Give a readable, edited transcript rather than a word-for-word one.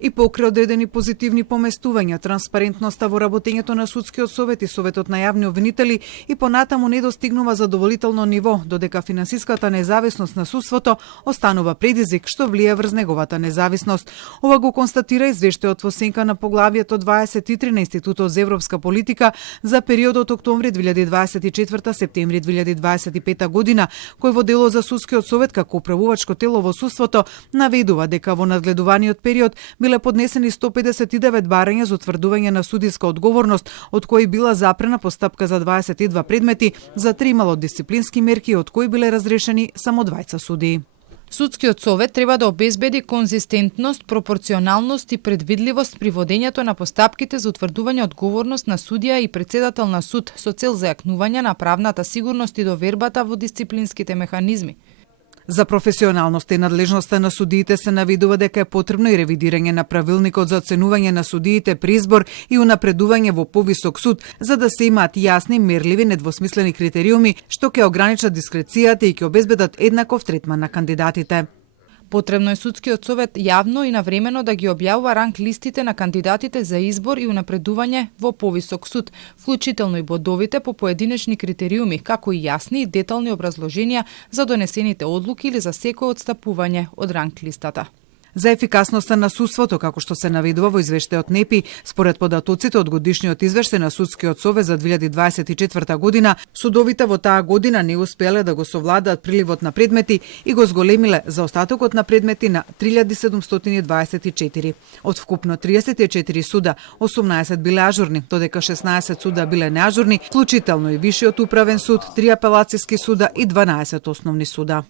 И покрај одредени позитивни поместувања, транспарентноста во работењето на судскиот совет и советот на јавни обвинители и понатаму не достигнува задоволително ниво, додека финансиската независност на судството останува предизвик што влие врз неговата независност. Ова го констатира извештајот во сенка на поглавието 23 на Институтот за европска политика за периодот октомври 2024 септември 2025 година, кој во дело за судскиот совет како управувачко тело во судството наведува дека во надгледуваниот период биле поднесени 159 барања за утврдување на судиска одговорност, од кои била запрена постапка за 22 предмети, за 3 малодисциплински мерки, од кои биле разрешени само 2 судии. Судскиот совет треба да обезбеди конзистентност, пропорционалност и предвидливост при водењето на постапките за утврдување одговорност на судија и председател на суд со цел зајакнување на правната сигурност и довербата во дисциплинските механизми. За професионалноста и надлежноста на судиите се навидува дека е потребно и ревидирање на правилникот за оценување на судиите при избор и унапредување во повисок суд, за да се имаат јасни, мерливи, недвосмислени критериуми што ќе ограничат дискрецијата и ќе обезбедат еднаков третман на кандидатите. Потребно е судскиот совет јавно и навремено да ги објавува ранг листите на кандидатите за избор и унапредување во повисок суд, вклучително и бодовите по поединечни критериуми, како и јасни и детални образложенија за донесените одлуки или за секое отстапување од ранг листата. За ефикасноста на судството, како што се наведува во извештајот НЕПИ, според податоците од годишниот извештај на Судскиот совет за 2024 година, судовите во таа година не успеале да го совладаат приливот на предмети и го зголемиле заостатокот на предмети на 3724. Од вкупно 34 суда, 18 биле ажурни, додека 16 суда биле неажурни, вклучително и Вишиот управен суд, 3 апелацијски суда и 12 основни суда.